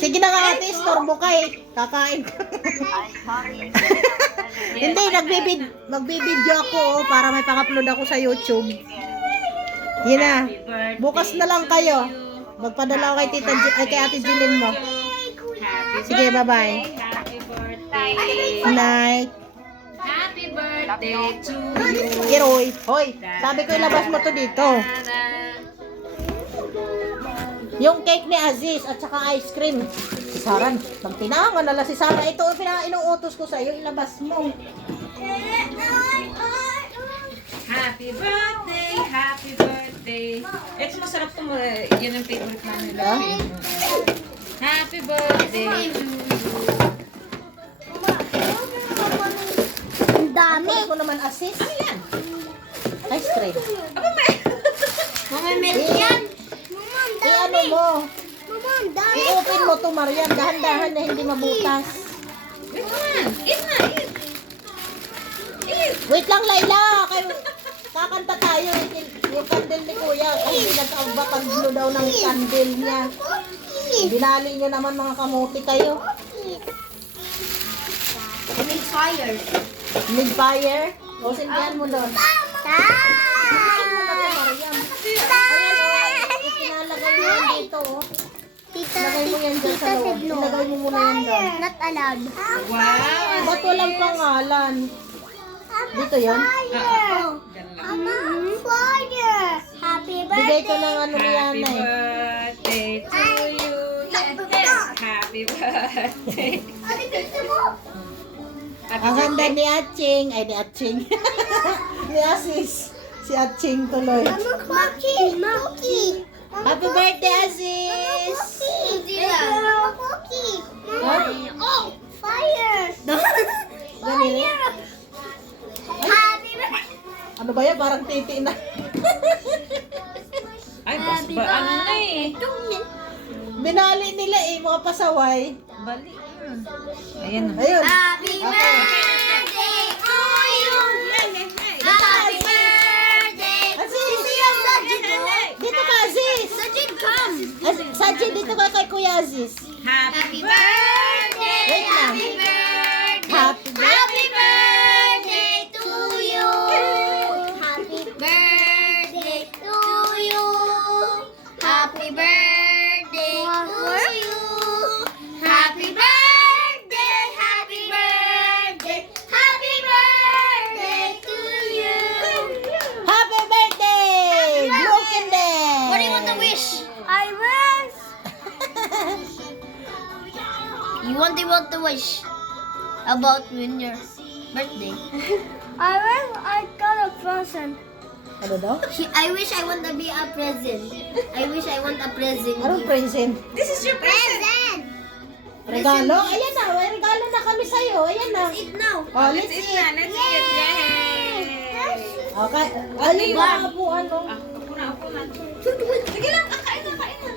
Sige na nga ate, istorbo ka eh. Kakain ka. Hindi, magbibideo ako para may pang-upload ako sa YouTube. Yun na. Bukas na lang kayo. Magpadala ko kay Tita kay Ate Jeline mo. Sige, bye-bye. Happy birthday. Night. Happy birthday to you. Kiroy. Hoy, sabi ko ilabas mo to dito. Yung cake ni Aziz at saka ice cream. Si Sarah, magtinangan nala si Sarah. Ito ang inuutos ko sa iyo, ilabas mo. Happy birthday, happy birthday. Ito masarap ito. Yan ang favorite namin nila. Happy birthday. Ang dami. Mo naman Aziz. Ano yan? Ice cream. Aba, may... Mamamit yan. I-ano mo? Mama, ang dami. I-open mo to, Mariam. Dahan-dahan na hindi mabutas. Wait man. Eat na, eat. Eat. Wait lang, Laila. Kakanta tayo. Yung candle ni Kuya. Kasi nag-blow daw ng candle niya. Binali niyo naman mga kamuti kayo. Big fire. Need fire? O, sindihan mo doon. Sindihan mo na to, Mariam. Ayan, o. Ikinalagay mo yan dito, o. Lagay mo yan dyan sa loob. Ilagay mo muna yan doon. Not allowed. Wow. Ba't walang pangalan? Dito yan? Mama, fire. Happy birthday. Bigay ko ng ano ni Happy Yana eh. birthday to you. Happy birthday. Ano gusto mo? Ang handa ni Atching. Ay, ni Atching. Ni Aziz. Si Atching tuloy. Mama, cookie. Happy birthday, Aziz! Mama, cookie. Oh, fire. Ganili? Happy birthday. Ano ba yan? Parang titi na. Ay, bas ba? Ano na eh? Binali nila eh, mga pasaway. Bali. Ayan na. Ayun. Happy birthday to you. Happy birthday. Aziz! Dito ka, Aziz! Sajid, come. Sajid, dito ka kay Kuya Aziz. Happy birthday. Wait lang. Happy birthday. Happy Happy birthday to you. Happy birthday to you. Happy birthday to you. Happy birthday. Happy birthday. Happy birthday to you. Happy birthday! Blue candle! What do you want to wish? I wish. You want to wish about when your birthday? I got a present. Ano daw? I wish I want to be a present. I wish I want a present. Anong present? This is your present. Present. Regalo? Ayan na, may regalo na kami sa'yo. Ayan na. Eat now. Oh, Let's let's eat na. eat. Let's eat. Yay! Okay. What do Alin you ba want? po ano? Upo na, upo na. Sige lang, kain na, kain na.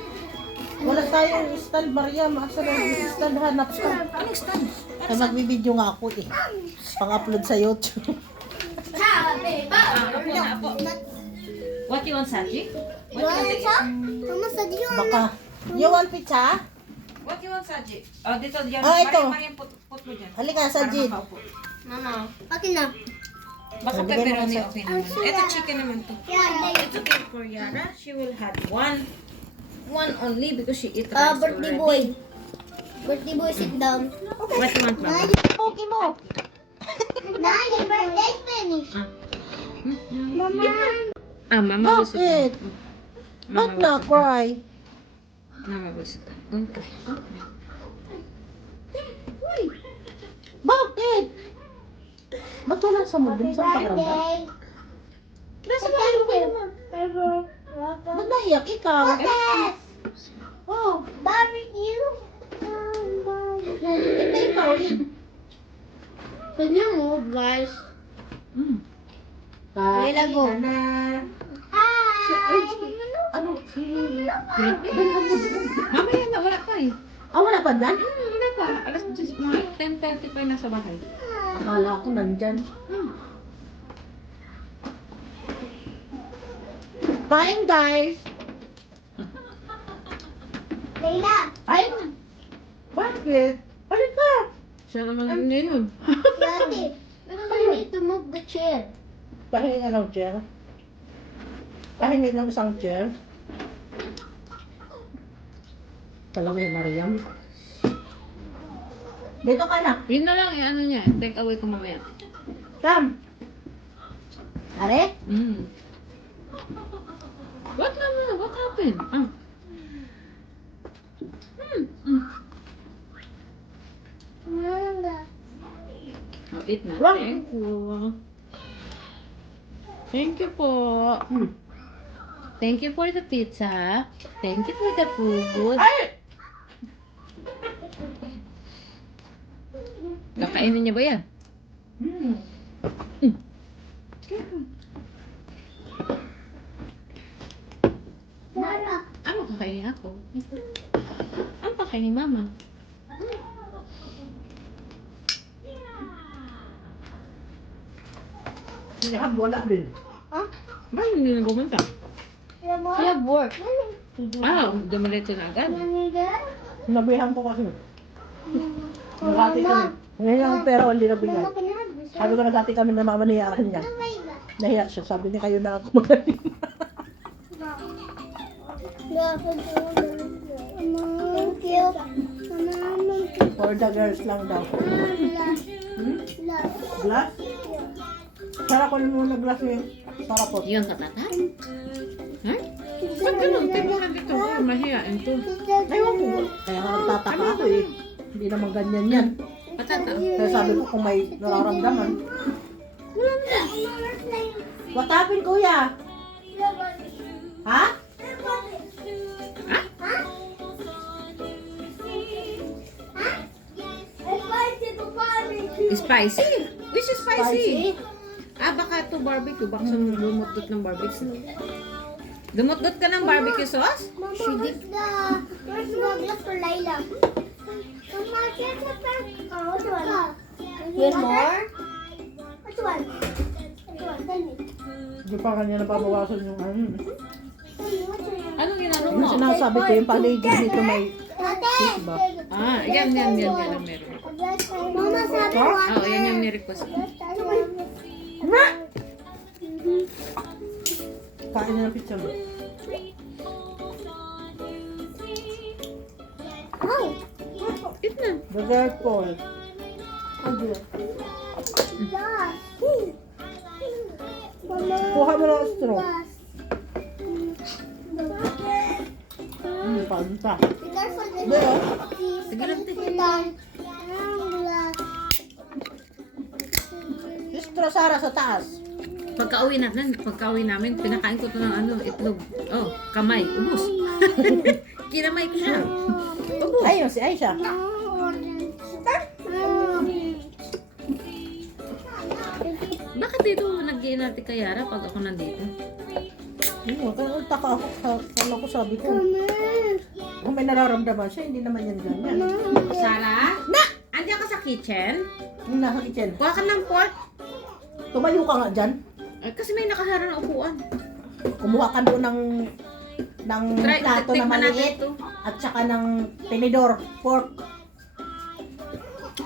Wala tayong stand, Mariam. Asa na yung stand? Hanap ka. Anong stand? Ay, magbibideo nga ako eh. Pang-upload sa YouTube. Happy Upo na, upo. What you want, Saji? What you want to eat? Mama said you Baka. You want pizza? What you want, Saji? Oh, dito, diyan. Oh, ito. Mariam, put mo dyan. Halika, Sajid. Para makaupo. Mama. Okay na. Baka Bigyan mo pepperoni sa- okay naman. Ito chicken naman to. It's okay for Yara. She will have one only because she eat rice Birthday already. boy. Birthday boy, sit down. What you want, Mama? Okay mo. Now your birthday finish. Mama gusto niya. Bakit? Ba't na-cry? Namabos. Okay. Bakit? Ba't wala sa mood din sa pakiramdam? Nasa bahay ko naman. Ba't naiyak ikaw? Oh, Barbecue. ito ikaw. Can you move, guys? Kain go. ka na. Ano? Mamaya na, wala pa eh. Ah, wala pa dyan? Wala pa. Alas 10, mga 10:30 pa yung nasa bahay. Akala ko nandyan. Kain, guys. Layla. Ay, bakit? Ano ka? Siya naman ano yun. Daddy, you need to move the chair. Pahingi ng chair. Pahingi ng isang chair. Talaga yung Mariam. Dito ka na. Yun na lang, ano niya. Take away ko mamaya. Sam. Are? What naman? What happened? Mama. Oh, eat na. Wag. Thank you. Thank you po. Thank you for the pizza. Thank you for the food. Ay! Kakainin niya ba yan? Mama. Ano kakainin ako? Ano kakainin mama? Sinihab, wala din. Bakit hindi na pumunta? You have work. Dumiretso na agad. Sinabihan ko kasi. Nagati kami. Ngayon ang pera hindi nabigay. Sabi ko nagati kami na mamaniyaan niya. Nahiya siya. Sabi niya kayo na ako magaling. Thank you. For the girls lang daw. Glass? Para ko muna glass yung sarapot. Yung katatan? Ha? Ba't ganun? Tibuhan dito. Mahiyain to. Ewan ko. Kaya nga nagtataka ako eh. Hindi naman ganyan yan. Patata. Kaya sabi ko kung may nararamdaman. What happened, kuya? Ha? Spicy? Which is spicy? Baka to barbecue. Baka sa lumot-dot ng barbecue. Dumot-dot ka ng barbecue sauce? She did where's the glass for Layla? Mama, get the pen. Oh, which one? You want more? Which one? Which one? Tell me. Hindi pa kanya nababawasan yung ano. Tell me, which one? Anong ginano Yung mo? sinasabi ko yung paligid dito may fish ba? Yan ang meron. Mama, sabi Ha? mo. Oo, yan yung nirequest ko. Kain na ng pizza mo. Oh. Eat na. Dessert po. Glass. Mama. Kuha mo ng straw. Glass. Panta. Be careful with Hindi oh. Sige lang, te. glass. Yung straw, Sarah, sa taas. Pagka-uwi namin, pinakain ko to ng itlog. Oh, kamay, ubos. Kinamay ko siya. Ubos. Ayun, si Aisha. Bakit dito nag-iinarte kay Yara pag ako nandito? Taka ako. Kala ko sabi ko. Kung may nararamdaman siya, hindi naman yan ganyan. Sarah? Andiyan ka sa kitchen? Yung nasa kitchen. Kuha ka ng pork. Tumayo ka nga dyan. Kasi may nakahara na upuan. Kumuha ka doon ng plato na tikman natin maliit. ito. At saka ng tinidor, pork.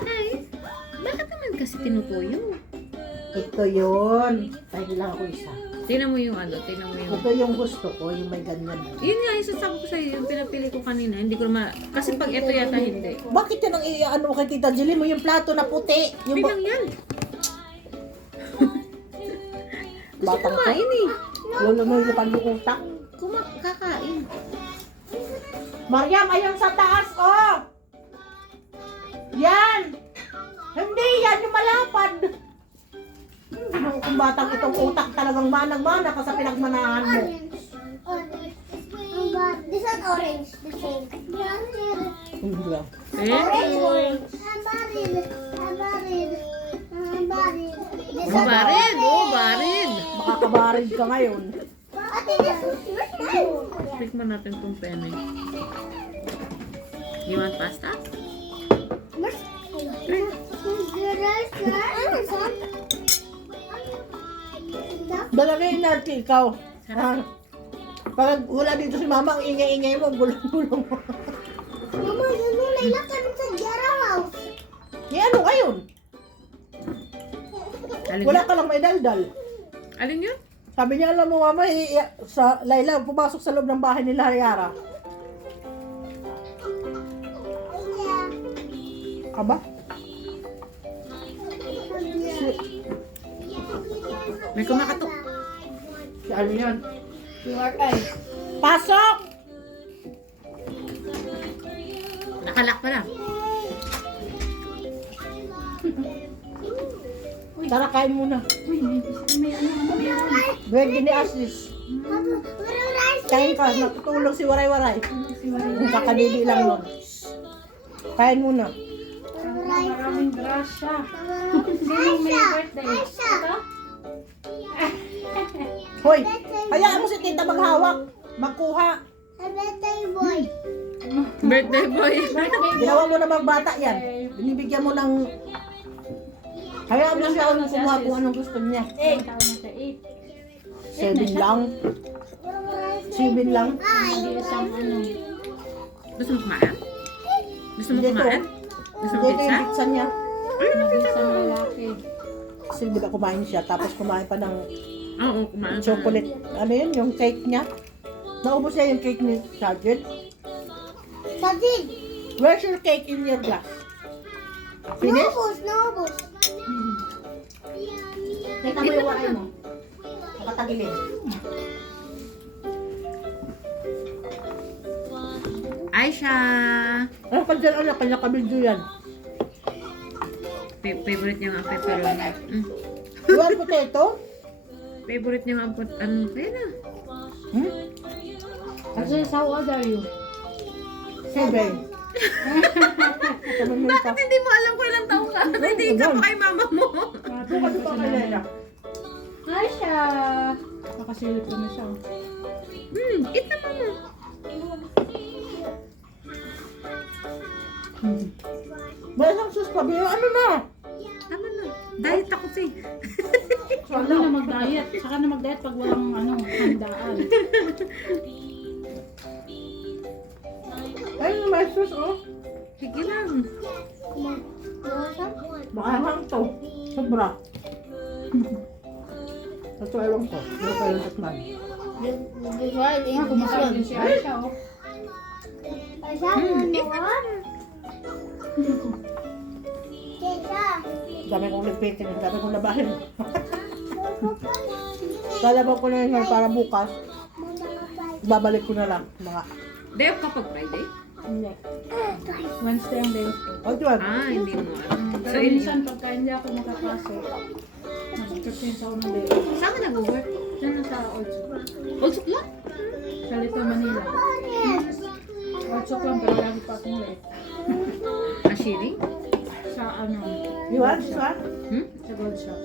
Ay, bakit naman kasi tinutuyo? Ito yun. Tayo lang ako isa. Tingnan mo yung tingnan mo yung... Ito yung gusto ko, yung may ganyan. Yun nga, yung sasabi ko sa'yo, yung pinapili ko kanina, hindi ko naman... Kasi pag ito yata hindi. Bakit yan ang ano kay Tita Jilly mo yung plato na puti? Yung Bilang yan. Gusto batang to? kumain eh. Lolo mo yung panlukutak. Kakain. Mariam, ayun sa taas, oh! Yan! Hindi, yan yung malapad. Kung batang itong utak talagang manang-mana ka sa pinagmanahan mo. This one orange. The same. Hindi lang. Orange. I'm married. This one Barid. Oh, barid. Makakabarid ka ngayon. Ate, this where's mine? Tikman natin tong penne. You want pasta? Where's Dala rin natin ikaw. Ah, pag wala dito si mama, ang ingay-ingay mo, gulong-gulong mo. Mama, yun mo, Layla, kami sa Jara House. Eh, ano ngayon? Alin Wala yun? ka lang may daldal. Alin yun? Sabi niya, alam mo mama, sa Layla, pumasok sa loob ng bahay nila Yara. Aba? May kumakatok. Si ano yan? Pasok! Pasok! Nakalak pa lang. Tara, kain muna. Pwede ni Asis. Kain ka, natutulog si Waray-Waray. Kung kakadili lang nun. Kain muna. Maraming grasya. Sino may birthday? Ito? Hoy, hayaan mo si tita maghawak. Magkuha. Birthday boy. Birthday boy. Ginawa mo na magbata yan. Binibigyan mo ng... Hayaan mo siya kumuha kung anong gusto niya. 7 lang. 7 lang. Gusto mo kumain? Gusto mo Dito. kumain? Gusto mo Hindi pizza? yung pizza niya. Sa lalaki. Kasi di ba kumain siya, tapos kumain pa ng Oo, kumain. chocolate. Ano yun, yung cake niya. Naubos niya yung cake ni Sergeant. Sajid! Where's your cake in your glass? Finish? Naubos, naubos. Teka mo yung waray mo. Nakatagilid. Aisha! Ano ka dyan, anak? Kanya kabidyo yan. Favorite niya nga ang pepperoni. You want potato? Favorite niya nga ang ano, pera. Hmm? Asis, how old are you? 7. Bakit hindi mo alam kung ilang taong ka? Hindi ka pa kay mama mo. Bukas pa kay Lela. Hi, siya. Nakasilip kami siya. Eat na mama. May isang sus pa, Bea. Ano na? Tama na. Diet ako si. Huwag na mag-diet. Saka na mag-diet pag walang handaan. Ayun, may sus, oh. Sige lang. Baka hang to. Sobra. Ito ewan ko. Ito pa yung tatlan. Kumasabi din si Aisha, oh. Dami kong nagpitin. Dami kong labahin. Lalaban ko na yun para bukas. Babalik ko na lang. Mga... Day off ka pag Friday? Hindi. Wednesday ang day. O, diwan. Ah, hindi mo alam. So, Pero minsan pagka hindi ako makapasok, mag-13 sa unang day. saan ka nag-work? Diyan na sa Ocho. Also lang? Sa Little Manila. Ocho lang pero lagi pa akong late. Ashiri? Sa ano, Diwan, diwan. sa gold shop.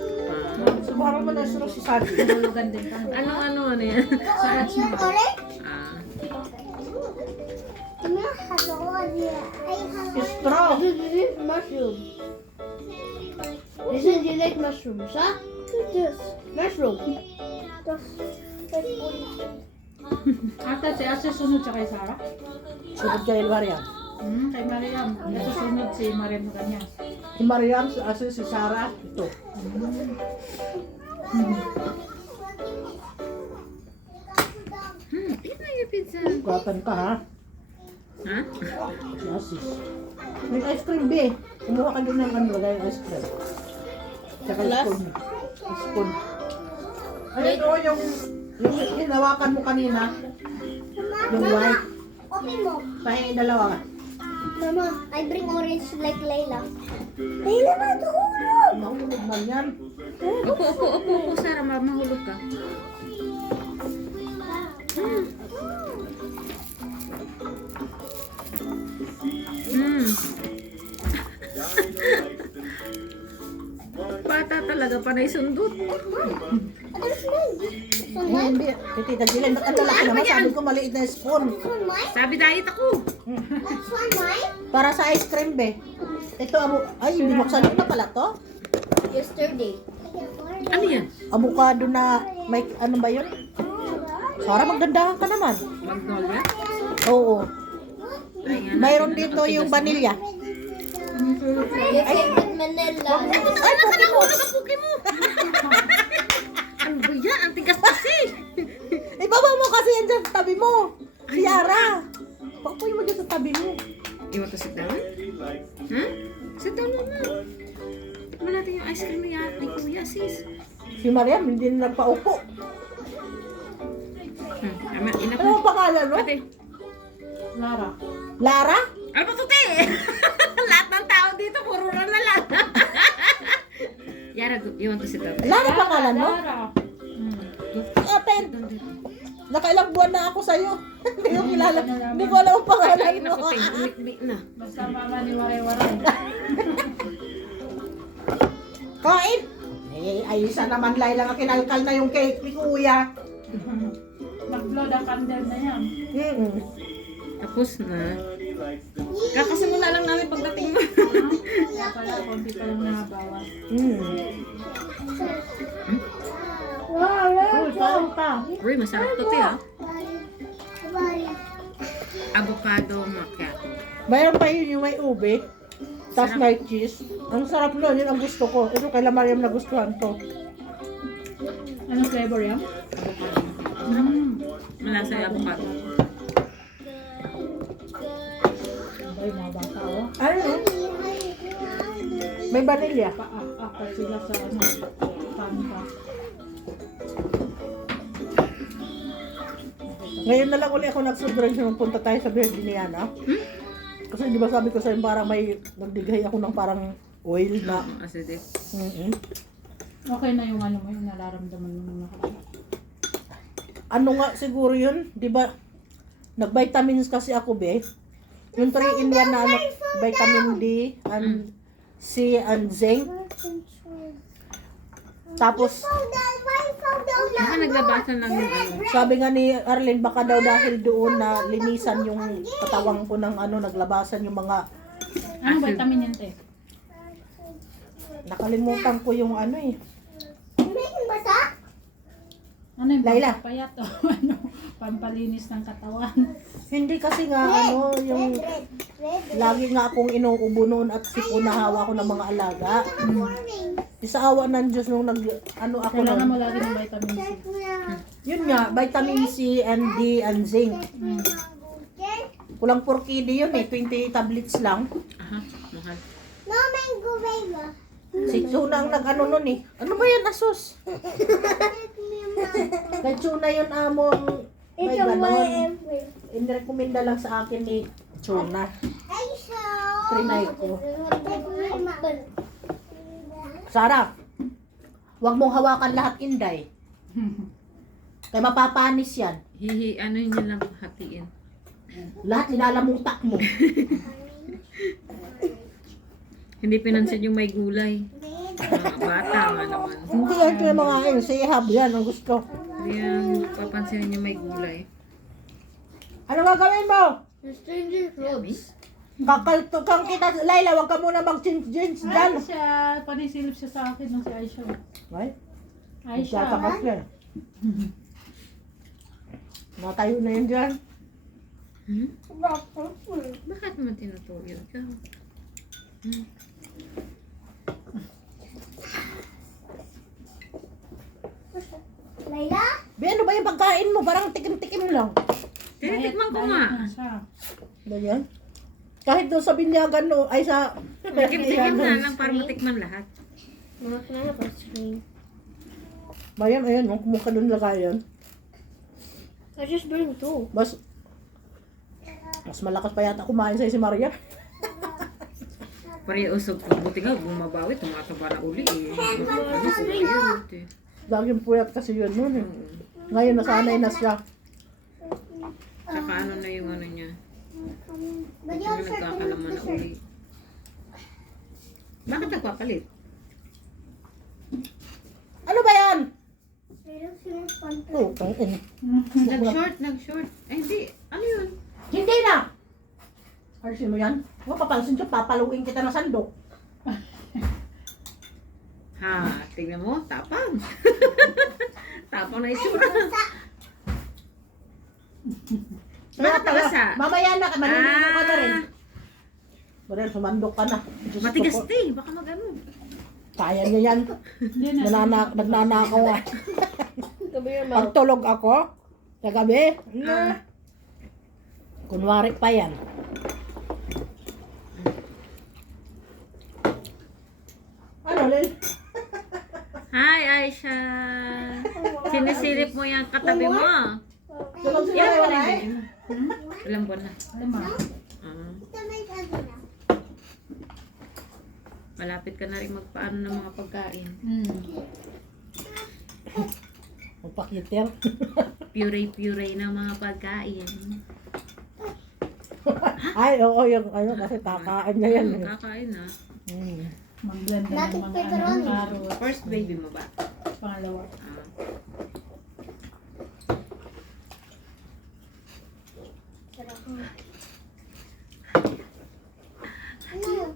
Subukan mo na sunod si Sabi. Tulugan din kami. Ano yan? Sa Rats Mahal. Ah. Straw. This is mushroom. This is you like mushrooms, huh? Yes. Mushroom. Ata si Ase sunod siya kay Sarah. Sunod kay Mariam. Kay Mariam. Ito sunod si Mariam Kanyas. Si Mariam, si Asis, si Sarah. Ito. Eat na yung pizza. Gatan ka, ha? Ha? Si Asis. May ice cream, be. Kumuha ka din ng ano, lagay yung ice cream. Tsaka spoon. Spoon. Ayun, oh, yung Yung hinawakan mo kanina, yung white. Open mo. Pahingi dalawa ka. Mama, I bring orange like Layla. Layla, matulog! Mahulog man yan. Upo, Sarah, mahulog ka. Hmm. Bata talaga, panay sundot. Hindi. Kay Tita Jilen, ba't ang lalaki naman? Sabi ko maliit na spoon. That's one mine? Sabi diet ako. That's one mine? Para sa ice cream, be. Ito, ay, binuksan mo na pala to. Yesterday. Ano yan? Avocado na, may, ano ba yun? Sarah, magdandahan ka naman. Magnolia? Oo. Ay, nga, Mayroon natin, dito ano, yung tigas vanilya. Your favorite Manila. Ay, baka nahulog ang puki mo. Ano ba yan? Ang tigas kasi. Ibaba mo kasi yan dyan sa tabi mo. Si Yara. Papuy mo dyan sa tabi mo. You want to sit down? Ha? Sit down naman. Tikman natin yung ice cream ni Kuya, sis. Si Mariam, hindi na nagpaupo. Enough Ano ang pangalan mo? Ate. Lara. Lara? Ano ba tuti? Lahat ng tao dito, puro na lang. Yara, you want to sit down? Lara pangalan mo? Lara. Aten, nakailang buwan na ako sa'yo. Hindi ko kilala. Hindi ko alam ang pangalan Ay, mo. naku, Ting, umikbi na. Basta mama ni Waray-Waray. Kain! Eh, ayusan naman, Laila, nga kinalkal na yung cake ni Kuya. Mag-blow the candle na yan. Tapos na. Kakasimula lang namin pagdating mo. Kaya pala, konti pa lang nabawas. Uy, parang ka. Uy, masarap to, ha? Avocado macchiato. Mayroon pa yun yung may ube. Tapos may cheese. Ang sarap nun, yun ang gusto ko. Ito kay La Mariam nagustuhan to. Anong flavor yan? Malasa yung avocado. Ay, mga bata, oh. Ano? May vanilya. Paak-akat sila sa ano, panta. Ngayon na lang uli ako nag-surprise nung punta tayo sa Virginiana. Kasi di ba sabi ko sa'yo parang may nagdigay ako ng parang oil na. Acidic. Okay na yung ano mo, yung nararamdaman mo nung nakakita. Ano nga siguro yun? Di ba? Nag-vitamins kasi ako, be. Yung 3-in-1 na ano, vitamin D and C and zinc. Tapos, Baka naglabasan lang yung ano. sabi nga ni Arlene, baka daw dahil doon na linisan yung katawang ko ng ano, naglabasan yung mga, Anong vitamin yan, te? nakalimutan ko yung ano eh. Ano yung Layla. pampapayat o ano, pampalinis ng katawan? Hindi kasi nga ano, yung lagi nga akong inuubo noon at sipunahawa ko ng mga alaga. Isa awa ng Diyos nung nag, ano ako Kailangan mo noon. lagi ng vitamin C. Yun nga, vitamin C and D and zinc. Kulang 4 kg yun eh, 20 tablets lang. Aha, mahal. No mango flavor. Si Chuna ang nag-ano nun eh. Ano ba yan, Asus? Kay Chuna yun among may ganon. Inirekomenda lang sa akin ni Chuna. Trinay ko. Sarah, huwag mong hawakan lahat, Inday. Kaya mapapanis yan. Ano yun lang hatiin. Lahat nilalamutak mo. Hindi pinansin yung may gulay. Mga bata nga naman. Hindi yan yung mga ayun. Si Ihab yan ang gusto. Hindi yan papansinin yung may gulay. Ano gagawin mo? Stranger clothes. Kakalto kang kita. Laila, huwag ka muna mag-change dyan. Ay, siya, panisilip siya sa akin nung si Aisha. Ay, Aisha, takas yan. Natayo na yun dyan. Bakit naman tinutuyo ka? Layla? Be, ano ba yung pagkain mo? Parang tikim-tikim lang. Tinitikman ko nga. na siya. Ba yan? Kahit doon sa binyagan no, ay sa... Tikim-tikim na lang para matikman lahat. What kind of ice cream? Bayan, ayan, no, kumukha doon lagayan. I just bring two. Mas malakas pa yata kumain sa'yo si Maria. Pare usog ko. Buti nga, bumabawi. Tumataba na uli eh. Laging puyat kasi yun nun eh. Ngayon nasanay na siya. Tsaka ano na yung ano niya. But Buti you nga have certain nagkakalaman na t-shirt. uli. Bakit nagpapalit? Ano ba yan? I don't see my pants. Oh, kain. Nag-short. Ay, hindi. Ano yun? Hindi na! Arsin mo yan? Huwag papansin siya, papaluin kita ng sandok. Ha, tingnan mo. Tapang. Tapang na itsura. Bakit nabasa? Mamaya na, maliligo ka na rin. Barel, sumandok ka na. Diyos Matigas ko po. din. Baka mag-ano. Kaya niya yan. Hindi na. Nagnanakaw ah. Pagtulog ako, sa gabi, kunwari pa yan. Ano, Lil? Hi, Aisha. Sinisilip mo yung katabi mo. Tulog si Ilan Maria, buwan na eh? yun? Ilang buwan na? 5. Ah. Malapit ka na rin magpaano ng mga pagkain. Magpakiter. Puree-puree ng mga pagkain. Ay, oo, yung ano, kasi kakain na yan. Eh. Kakain na. Mag-blend ka Dati ng mga pepperoni. carrot. First baby mo ba? Pangalawa. Ah. No.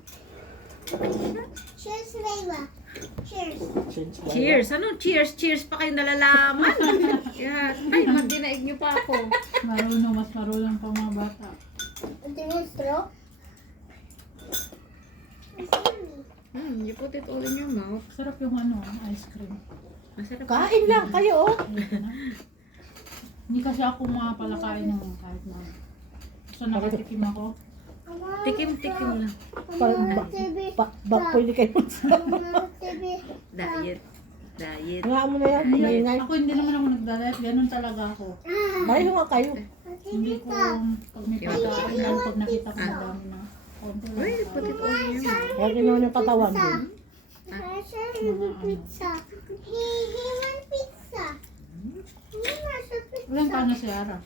Cheers, Layla. Cheers. Cheers! Ano cheers? Cheers pa kayo nalalaman. Yeah. Ay, magdinaig niyo pa ako. Mas marunong pa mga bata. Ito yung straw. You put it all in your mouth. Sarap yung ano, ice cream. Masarap. Kain lang kayo, oh. Hindi kasi ako mapalakain ng kahit na. So nakatikim ako. Tikim-tikim lang. Pwede kayo Diet. Diet. nga mo na yan, maingay. Ako hindi naman ako nagda-diet, ganun talaga ako. Mayo nga kayo. Hindi ko, pag may pagkain, lalo pag nakita ko ang dami na konti lang. Uy, put it all in your mouth. Kaya ginawa yung katawan din. Pizza. He want pizza. Ilang taon na si Ara?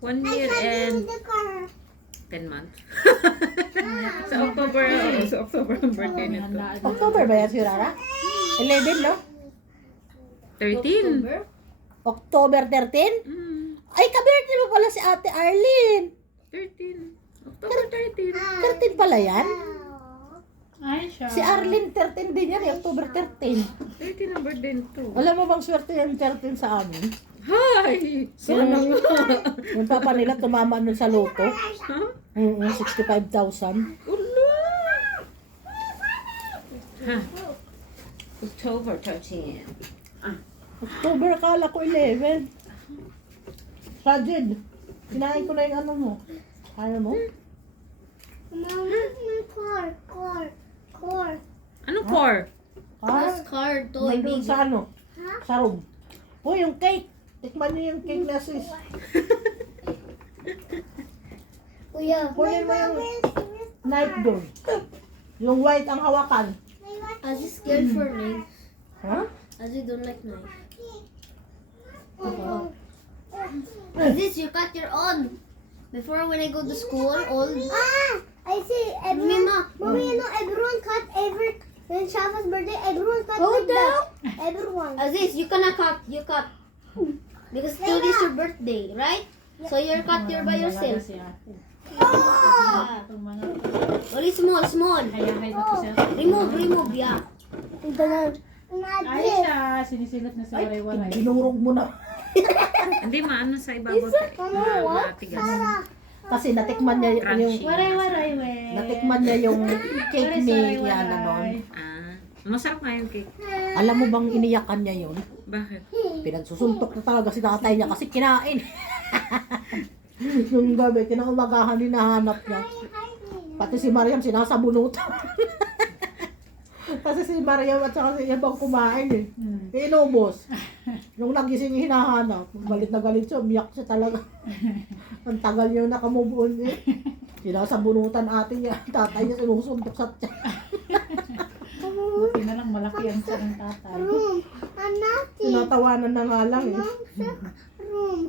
1 year and The car. 10 months. Sa October, sa October ang birthday nito. Handaan na. October ba yan si Rara? 11, no? 13. October 13? Ay, kabirthday mo pala si Ate Arlene. 13. October 13. 13 pala yan? Ay, siya. Si Arlene 13 din yan, eh, October 13. 13 ang birthday nito. Alam mo bang swerte yung 13 sa amin? Hi! Sana nga. Yung papa nila tumama nun sa loto. Huh? 65,000. Ulo! Ha? October 13. October, akala ko 11. Sajid, kinain ko na yung ano mo. Kaya mo? Mama, my car. Anong core? Car, Nandun sa ano? Sa room. Oh, yung cake. Tikman niyo yung cake na sis. Kuya. Kunin mo yung knife doon. Yung white ang hawakan. Aziz scared for knife. Ha? Aziz don't like knife. Aziz, you cut your own. Before when I go to school, all... I see. Mommy, you know, everyone cut when Shafa's birthday, everyone cut like that. Everyone. Aziz, you cannot cut. You cut. Because today is your birthday, right? So you're cut your by yourself. Si ate. Ah. Itong mga Only small. hayahay na ko siya. Remove, yeah. Ay, siya. Sinisilat na sa waray-waray. Binurog mo na. Hindi maano sa ibabaw. Matigas. Kasi natikman niya yung Crunchy. Waray, natikman niya yung cake ni Yana noon. Ah. Masarap nga yung cake. Alam mo bang iniyakan niya yun? Bakit? Pinagsusuntok na talaga si tatay niya kasi kinain. Yung gabi, kinaumagahan hinahanap niya. Pati si Mariam sinasabunutan. Kasi si Mariam at saka si Ibang kumain eh. Inubos. Nung nagising yung hinahanap, galit na galit siya, umiyak siya talaga. Ang tagal niya nakamove on eh. Sinasabunutan ate niya, tatay niya sinusuntok sa tiyan. Buti na lang malaki ang sa ng tatay. Room. I'm naughty. Tinatawanan na nga lang eh. Room.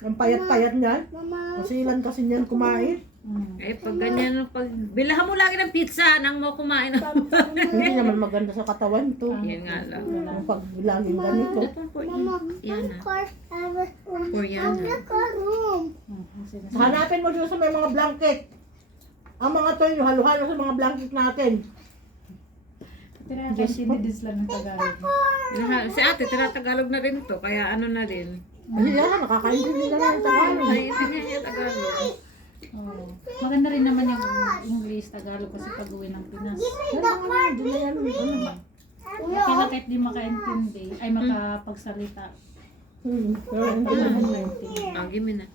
Ang payat-payat niyan. Mama. Kasilan kasi niyan kumain. Eh, pag ganyan, pag bilahan mo lagi ng pizza nang mo kumain. Hindi naman maganda sa katawan to. Yan nga lang. Ang pag laging ganito. Ito po, Mama. yan na. Car. Koreana. Room. Hanapin mo doon sa may mga blanket. Ang mga to yung halo-halo sa mga blanket natin. Tinatindi sila ng Tagalog. Si ate, tinatagalog na rin to, kaya ano na rin. Kasi yan, nakakaintindi na lang sa Tagalog. Naiintindihan niya Tagalog. Oo. Maganda rin naman yung English, Tagalog kasi pag-uwi ng Pinas. Yan mga yan, doon na yan. Kaya kahit di makaintindi, ay makapagsalita. Pero hindi naman na yun. Give me na.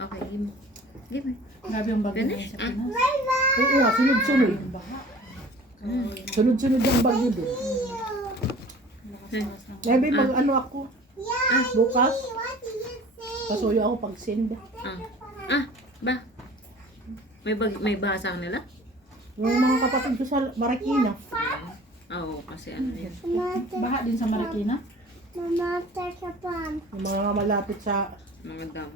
Okay, give me. Give me. Grabe yung bagyo ngayon sa Pinas. Oo nga, sunod-sunod. Yung baha. Sunod-sunod yung bagyo doon. Lakas-lakas ng Maybe mag ano ako, bukas, What did you say? pasuyo ako pag send. Ba? May bahasa nila? Yung mga kapatid ko sa Marikina. Oo, kasi ano yun. baha din sa Marikina. Mama, take a pan. Yung mga malapit sa Mga dam.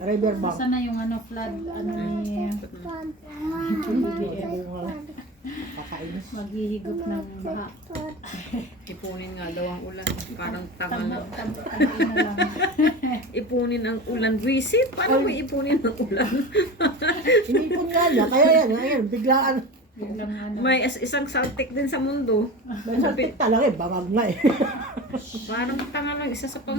river bank. Saan na yung flood, ni Pan. BBM. Kakainis. Maghihigop ng baha. Ipunin nga daw ang ulan. Parang tanga na. Tangin na lang. Ipunin ang ulan. Visit? Paano may ipunin ang ulan? Inipon nga niya, kaya yan, ngayon, biglaan. Biglang May isang saltik din sa mundo. May saltik talaga eh, bangag nga eh. Parang tanga lang. Isa sa pang...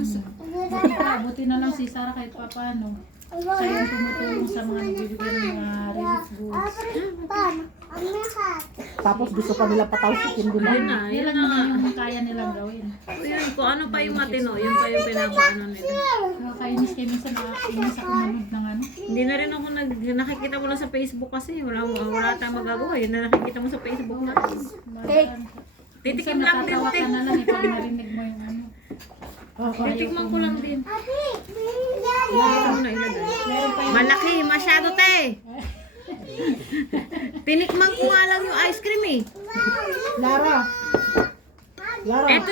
buti na lang si Sarah kahit pa paano. Siya yung tumutulong sa mga nagbibigay ng mga relief goods. Pan. I'm your hat. Tapos gusto pa nila patawsikin din Yun na. na. Yan Yun lang na. naman yung kaya nilang gawin. Yun, kung ano pa yung matino, yun pa yung pinapaano nila. Nakakainis kayo minsan nakakainis ako manood ng Hindi na rin ako nakikita ko lang sa Facebook kasi. Wala tayong magagawa. Yun na nakikita mo sa Facebook na. Cake. Titikim lang din, natatawa te. ka na lang eh pag narinig mo yung Titikman ko lang din. Abi, bring daddy. Ilagay mo na ilagay. Malaki, masyado, te. Tinikman ko nga lang yung ice cream eh. Lara. Lara. Ito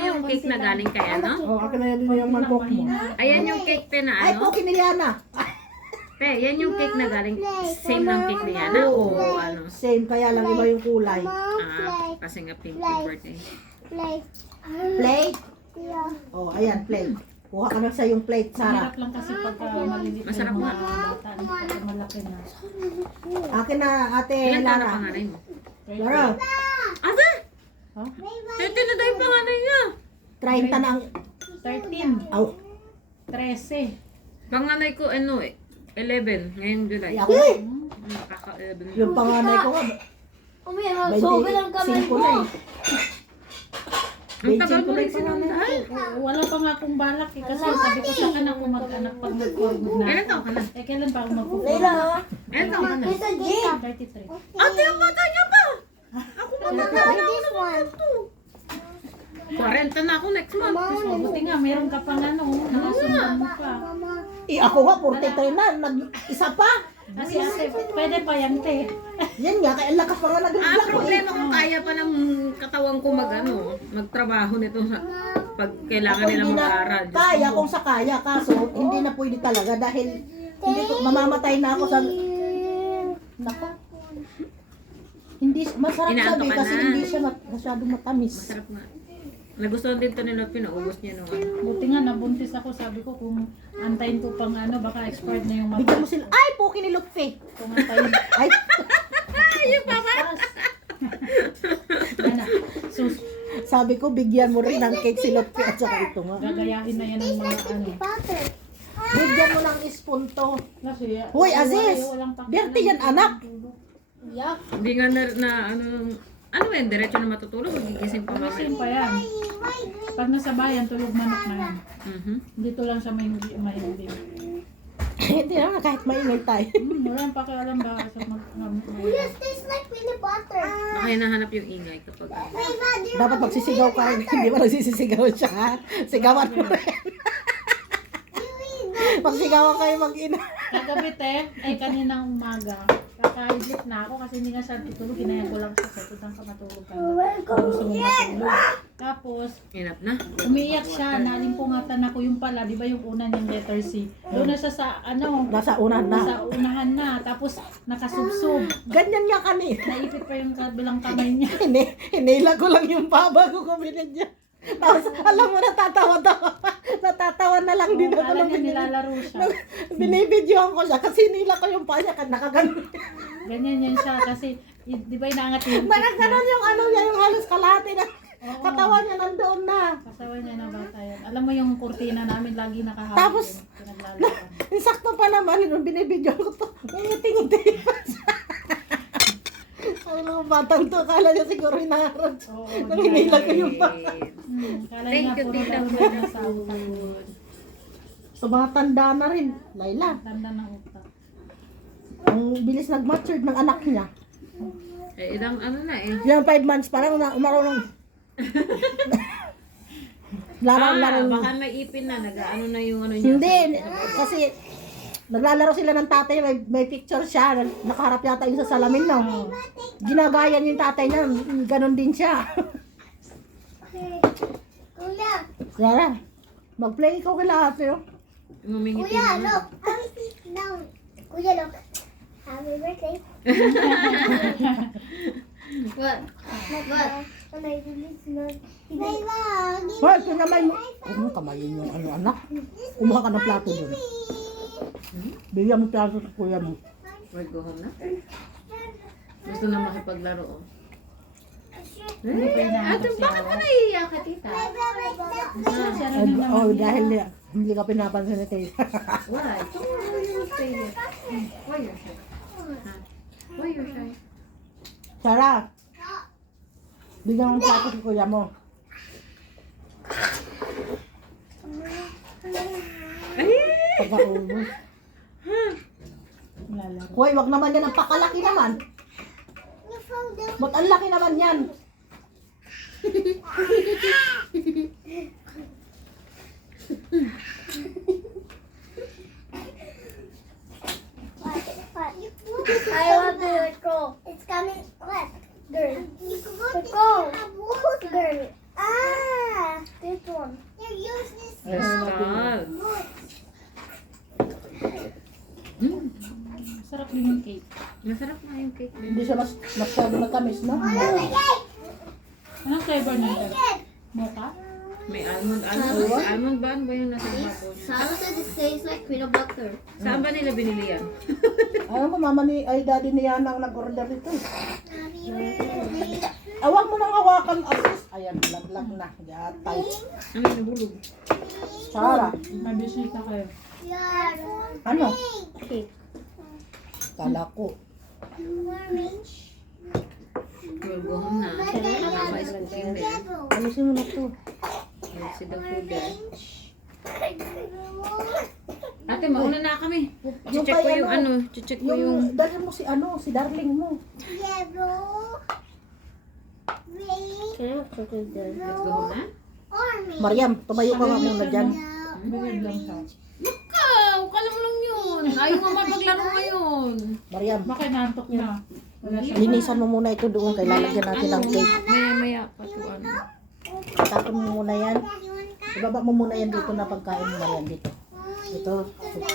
yung cake na galing kay ano. Oh, akin na yan din yung mangkok mo. Ayan yung cake, te, na Ay, ano. po, kiniliana. Te, yan yung cake na galing. Same ng cake ni Yana o ano. Same, kaya lang iba yung kulay. Kasi nga pink yung birthday. Play. Plate. Yeah. Oh, ayan, plate. Kuha ka na sa yung plate, Sarah. Mahirap lang kasi pagka maliliit na Masarap yung nga. mga bata. Pagka malaki na. Akin na, ate Ilan taon na Lara. panganay mo? Lara, Ate! Ha? 13 na daw yung panganay niya. 30 na ang... 13, Aw, 13. Panganay ko, 11, ngayong July. ako, Nakaka-11 na. yung panganay ko nga, Umiyak. 25 na eh. Ang tagal 25 mo na rin yung panganay sinundan. ko. Wala pa nga akong balak eh. Kasi sabi ko sa akin ako mag-anak pag nag-forward na. Ilan taon ka na? Eh, kailan pa ako mag-forward? Ilan taon ka na? It's a game. 33. Ate, ang bata niya pa! Ako pa This one. 40 na ako next month. Buti nga, meron ka pang nakasundan mo pa. Mama. Eh, ako nga, 43 na, isa pa. Kasi ate, pwede pa yan te. Yan nga, kaya lakas pa nga nag-vlog ko eh. Problema kung kaya pa ng katawan ko magtrabaho nito sa pag kailangan Ako nila hindi na mag-aaral. Diyos kaya ko. kung sa kaya, kaso hindi na pwede talaga dahil hindi ko, mamamatay na ako sa... Nako. Hindi, masarap Inaantok sabi ka kasi na. hindi siya masyadong matamis. Masarap nga. Nagustuhan din to ni Lord, pinaubos niya nung ano. Buti nga, nabuntis ako. Sabi ko kung antayin ko pang baka expired na yung Bigyan mo sila, ay, puki ni Lutfi. Kung antayin. Ay, Yung papa! Yan na. Sus, sabi ko, bigyan mo rin ng cake si Lutfi at saka ito nga. gagayahin na yan ng mga Butter. Bigyan mo ng spoon to. Kasi, Hoy, Aziz! walang pakialam. Berti yan, anak. Yak. Hindi nga na ano yan, diretso na matutulog, magigising pa mamaya. Kasi pa yan. Pag nasa bayan, tulog manok na yan. Mhm. Dito lang sa may mahimbing. Hindi naman kahit maingay tayo. Wala nang pakialam ba sa Kuya, tastes like peanut butter. Baka hinahanap yung ingay kapag Dapat magsisigaw ka. Hindi ba nagsisisigaw siya? Sigawan mo rin. Magsigawan kayo mag-ina. Kagabi ay kaninang umaga. Kakaidlit na ako kasi hindi nga siya tutulog. Hinayang ko lang siya sa tutang ka matulog ka. Gusto mo matulog. Tapos, inap na. umiiyak siya. Nalimpungatan ako yung pala. Di ba yung una niyang letter C? Doon na siya sa Nasa unan na. Sa unahan na. Tapos, nakasubsob. Ganyan niya kanina. Naipit pa yung kabilang kamay niya. Hinila ko lang yung baba ko kuminig niya. Tapos, alam mo, natatawa-tawa. Natatawa na lang din ako. Akala nung niya binili- nilalaro siya. Binibidyoan ko siya kasi hinila ko yung paa niya. Nakaganon. Ganyan yan siya kasi, di ba inaangat yung Nakaganon yung ano niya, yung halos kalahati na. Oo. Katawan niya nandoon na. Kasawa niya na bata yan. Alam mo yung kurtina namin lagi nakahawak. Tapos, yun, pinaglalaro. Insakto pa naman, nung binibidyoan ko to. Ngiti-ngiti pa siya. Ano, batang to, kala niya siguro hinaharap. Oo, Nang hinila ko yung paa. Kala Thank niya you, puro Tita laro Food. na sa utak. So, mga tanda na rin. Layla, Tanda ng utak. ang bilis nag-matured ng anak niya. Eh, ilang ano na eh. Yan, 5 months, parang umarunong. Laro-laro. Baka may ipin na, nag-ano na yung ano niya. Hindi, kasi naglalaro sila ng tatay, may picture siya, nakaharap yata yung sa salamin, no? Ginagaya niya yung tatay niya, ganon din siya. Kuya, Yara, mag-play ko kila ate, oh. Ngumingiti Kuya, naman. look. Now, Kuya, look. Happy birthday. What? What? My release not. Hoy, kinamay mo. Ano, kamayin yung ano, anak? Kumuha ka ng plato doon. Bigyan mo plato sa kuya mo. We're go home na. Gusto na makipaglaro oh. Hindi pa inaantok Ate, si bakit Awa. ka naiiyak ka, tita? Siya Ay, rin naman oh, yan. dahil hindi ka pinapansin ni Tay. Why? Come on, stay here. Why you're shy? Huh? Why you're shy? Sarah, bigyan mo ng plato sa kuya mo. Pagkaubos. Lalaro. Hoy, wag naman yan ang pakalaki naman. Ba't ang laki naman yan? I want to let go. It's coming. What? Girl. Let go. Girl. Ah, this one. You use this. Stop. Sarap din yung cake. Masarap na yung cake. Hindi siya masyado matamis, no? Anong flavor niya? Mocha? May almond. Almond ba? Ano ba yung nasa babaw niya? Salo said it tastes like peanut butter. Saan ba nila binili yan? Ayaw ko, mama ni, ay daddy ni Yana ang nag-order nito. Happy birthday. Awag mo nang hawakan, assist. Ayan, laglag na. Yatay. Ano yung nabulog? Sarah, May bisita kayo. ano? Cake. Kala ko. Orange. We'll go home na. Mama is cooking there. Alisin mo na to. Let's see the food there. Ate, mauna na kami. Yung Check ko kay yung ano. Check ko yung... Yung, dali mo si ano, si darling mo. Yellow. Red. Let's go home na. Orange. Mariam, tumayo ka nga muna dyan. Bigod lang siya. Ikaw! Kala mo lang yun. Ayaw nga maglaro ngayon. Mariam, Baka naantok na. Wala siya. linisan mo muna ito doon kay lalagyan natin ng cake. Maya-maya pa ito ano. Tapon mo muna yan. Ibaba mo muna yan dito na pagkain mo, Mariam, dito. Ito,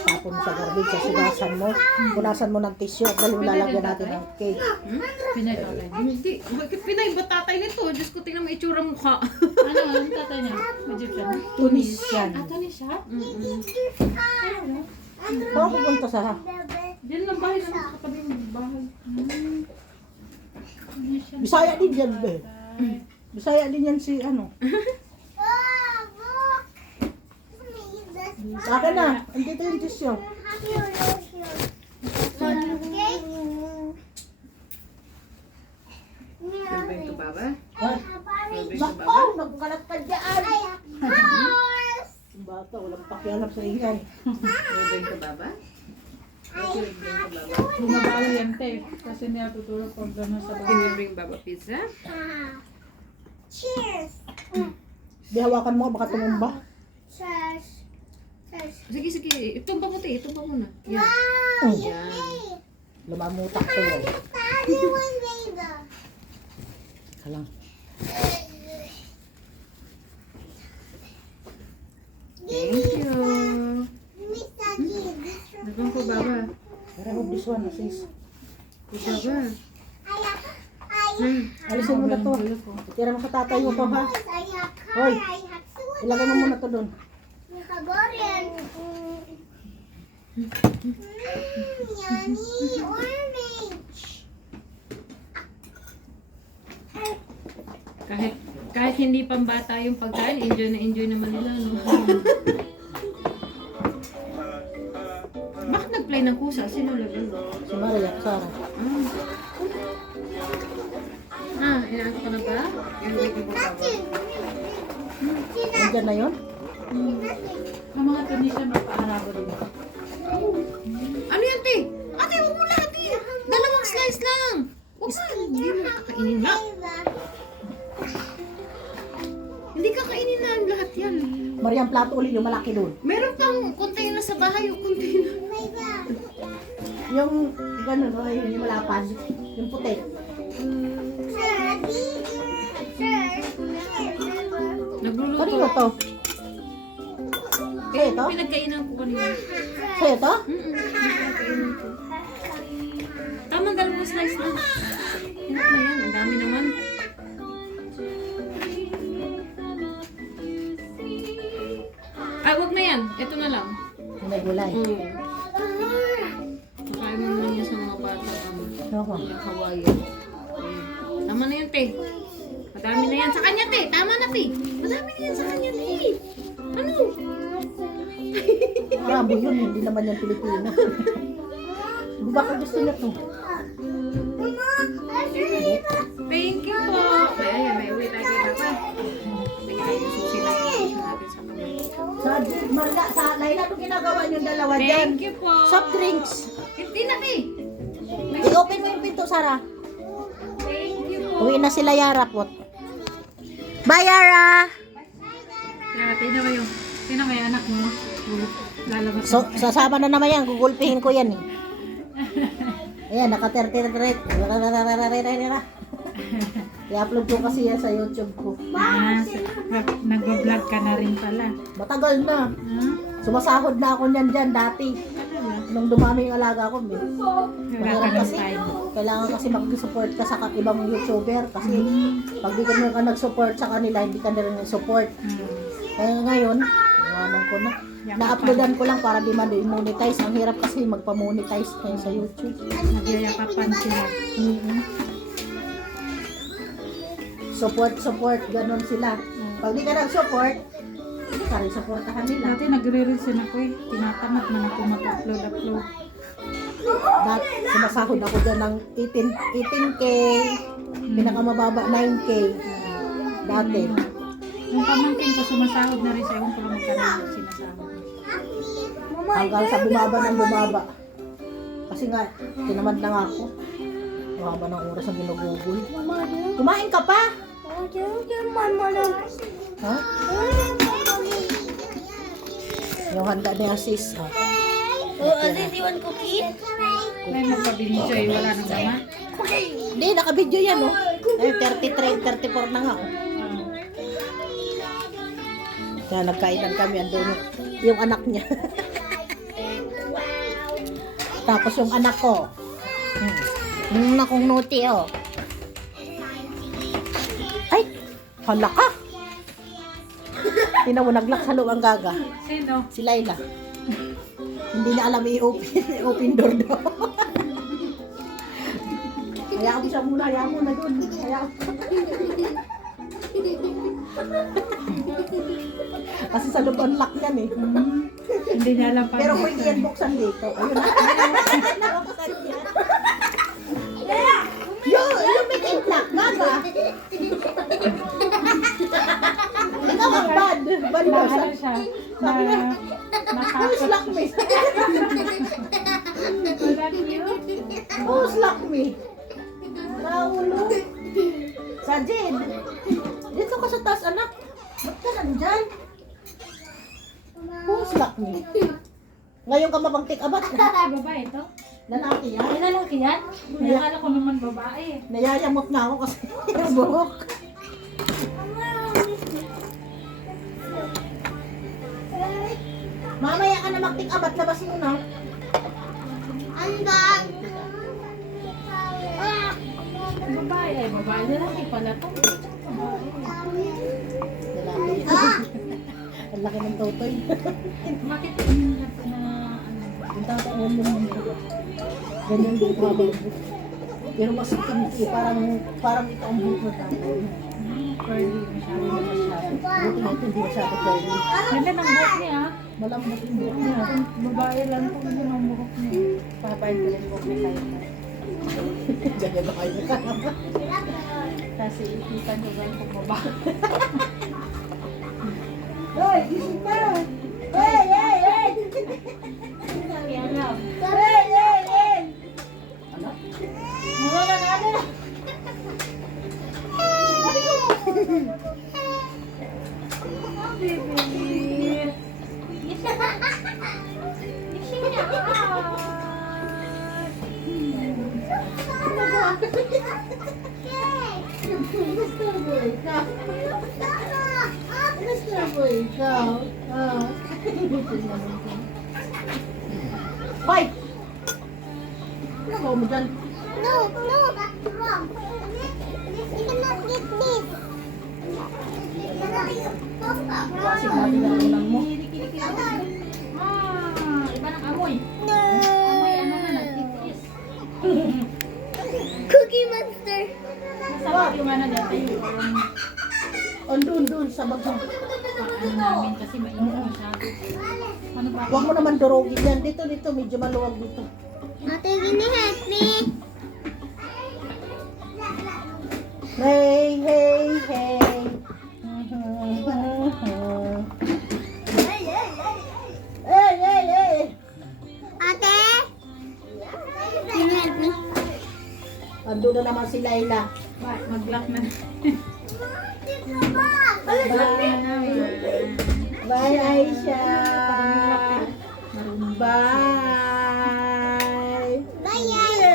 tapon mo sa garbage, sasugasan mo. Punasan mo ng tissue, dahil lalagyan natin ng cake. Pinay tatay. Hindi. Bakit Pinay ba tatay nito? Diyos ko, tingnan mo itsura mukha. Ano? Ang tatay niya? Egyptian? Tunisian. Ato ni siya? Baka pupunta sa Diyan lang bahay lang sa katabing bahay. Bisaya din yan, be. Bisaya din yan si ano. Sa akin na, andito yung tissue. You'll bring to Baba? Ah, You'll bring to Baba? Bakaw, nagkalat ka dyan. Bata, walang pakialam sa ingay. You'll bring to Baba? Bumabawi yan, te. Kasi niya tutulog pag gano'n sa Can bahay. we bring Baba pizza? Cheers. Di hawakan mo, baka tumumba. Cheers. Cheers. Sige, sige. Itumba mo, te. Itumba mo na. Yan. Mm. Yan. Lumamutak to yun. Daddy, one baby. Halang. Thank you. Miss Daddy, this one. Nagang ko, Baba. Remove this one, sis. Baba. Alisin mo na to. Tira mo sa tatay mo to, ha? Hoy, ilagay mo muna to doon. Nakagorian. Yummy orange. Kahit hindi pambata yung pagkain, enjoy na enjoy naman nila, no? Bakit nag-play ng kusa? Sino lagyan? Si Maria, Sarah. Inaanto ka na ba? Yung waiting mo, Baba. Nandiyan na yun? Ang mga Tunisian magpa-Arabo din. Ano yan, te? Ate, huwag mo lahat, eh. Dalawang slice lang. Huwag na. Hindi mo kakainin na. Hindi kakainin na ang lahat yan. Maria, ang plato ulit yung malaki doon. Meron pang container sa bahay, yung container. Yung gano'n, no? Yung malapad. Yung puti. Nagluluto. Kanino to? Sa'yo to? Pinagkainan ko kanina. Sa'yo to? Pinagkainan ko. Tamang dalawang slice lang. Enough na yan. Ang dami naman. Ay, wag na yan. Ito na lang. May gulay. Pakain mo naman yan sa mga bata. Ako. Yung Hawaii. Ayan. Tama na yan, te. Madami na yan sa kanya, te. Tama na, te. Madami na yan sa kanya, te. Ano? Arabo yun, hindi naman yan Pilipino. Di ba ka gusto niya to? Thank you po. Ayan, may uwi tayo kay Papa. Lagyan yung susi natin sa kamay. Sa Marga, sa Laila, anong ginagawa niyong dalawa dyan? Thank you po. Soft drinks. Hindi na, te. I-open mo yung pinto, Sarah. Thank you po. Uwi na sila Yara po. Bye, Yara! Kaya tingnan mo yung anak mo. Lalabas So, sasama na naman yan. Gugulpihin ko yan eh. Ayan, naka-tertiret. I-upload ko kasi yan sa YouTube ko. Nag-vlog ka na rin pala. Matagal na. Huh? Sumasahod na ako niyan dyan dati. Nung dumami yung alaga ko, Wala ka mahirap ng kasi. time. Kailangan kasi mag-support ka sa ibang YouTuber. Kasi pag di ka na nag-support sa kanila, hindi ka na rin nag-support. Kaya ngayon, iwanan ko na. Na-uploadan ko lang para di ma-monetize. Ang hirap kasi magpa-monetize kayo sa YouTube. Nagyayakapan sila. Support, ganun sila. Pag di ka nag-support, sorry, supportahan nila. Dati nagre-reels din ako eh. Tinatamad man ako mag-upload. Dati, sumasahod ako dyan ng 18K, pinakamababa 9K. Dati. Yung pamangkin ko sumasahod na rin sa ewan ko lang magkano sinasahod. Hanggang sa bumaba ng bumaba. Kasi nga, tinamad na nga ako. Bumaba ng oras ang ginugugol. Kumain ka pa? Ha? Yung handa ni Asis. Ha? May magpabinjoy, wala nang gama. Hindi, naka-video yan, oh. Ay, 33, 34 na nga, oh. Kaya nagkainan kami, andun yung anak niya. Tapos yung anak ko. Yung anak kong nuti, oh. Ay, hala ka. Tingnan mo, naglak sa loob ang gaga. Sino? Si Laila. Hindi na alam i-open door daw. Hayaan mo siya muna, hayaan mo na doon. Hayaan mo. Kasi sa loob unlock yan eh. Hindi niya alam pa. Pero kung hindi yan buksan dito, ayun na. Yung make it lock, gaga. Ikaw ang bad. Bad Na person. ano siya? Sabi niya, Na who's natakot. lock me? Who's like me? Raulo. Sajid. Dito ka sa taas, anak. Ba't ka nandyan? Who's like me? Ngayon ka mapag-take abat. Babae ito? Lalaki yan. Ay, lalaki yan? May akala ko naman babae. Nayayamot na ako kasi yung buhok. Mamaya ka na mag-take abat. Labas mo na. Andang. Babae ay babae. Lalaki pala to. Lalaki. Ang laki ng totoy. Bakit yung na ano? Yung tataon mo ng buhok. Ganyan din habang buhok. Pero mas kinti. Parang ito ang buhok ng tataon. Curly masyado na masyado. Buti na ito, hindi masyado curly. Ganda ng buhok niya. Malambot yung buhok niya. Babae lang po yun ang buhok niya. Papayin ko rin buhok ni Kayo. Ganyan na kayo. Kasi ikitan ko lang kung babae. Hoy, gising ka! Hey, hey, hey! Kaya lang. Hey, hey, hey! Ano? Mawala na na. Baby. Gising niya. Hoy! Ano mo dyan? No, no, that's wrong. You cannot get this. Kasi natin ang ulang mo. Iba ng amoy. No. Amoy ano na nagtitis. Cookie Monster. Masarap yung ano dito yung Andun sa bagang. ano namin kasi mainit masyado. Ano ba? Huwag mo naman durugin yan. Dito, medyo maluwag dito. Ate, can you help me? Hey, hey, hey. Hey, hey, hey. Ate? Can you help me? Andun na naman si Layla. Mag-lock na. Bye, Aisha. Bye. Bye, Aisha.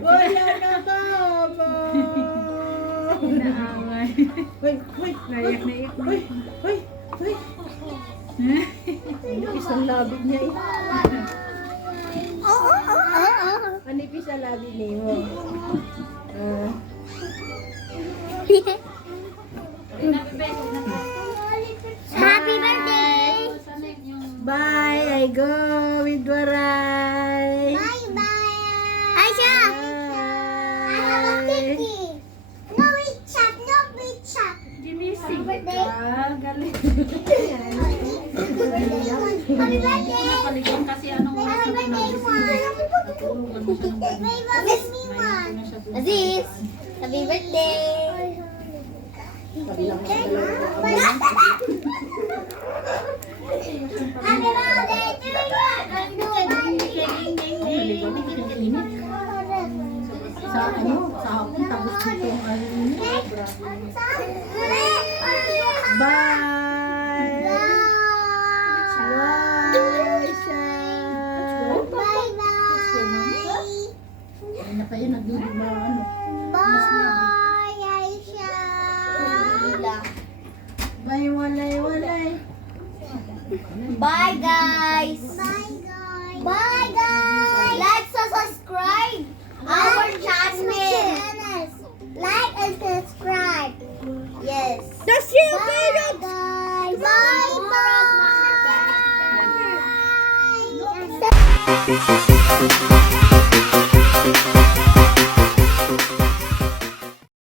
Wala na baba. Naaway. Hoy, hoy, Nayak na ik. hoy, hoy, hoy. Anipis ang labi niya eh. Anipis ang labi niya. Happy birthday! Bye, I go with Waray. Bye, bye. Aisha! I have a cookie. No eat chat, no eat chat. Ginising birthday. ka. Galing. Happy birthday! Nakaligon kasi anong oras Happy na birthday, Tulungan mo siya ng Juan. gabi. Give me one. Aziz, happy birthday. Kabilang sa dalawa. Happy birthday to you. Sa ano, sa hapon, tapos dito yung ano. Bye! Aisha! Ano na kayo, nagduduma ano. Bye, Aisha. Bye, walay. Bye, guys. Bye, guys. Bye, guys.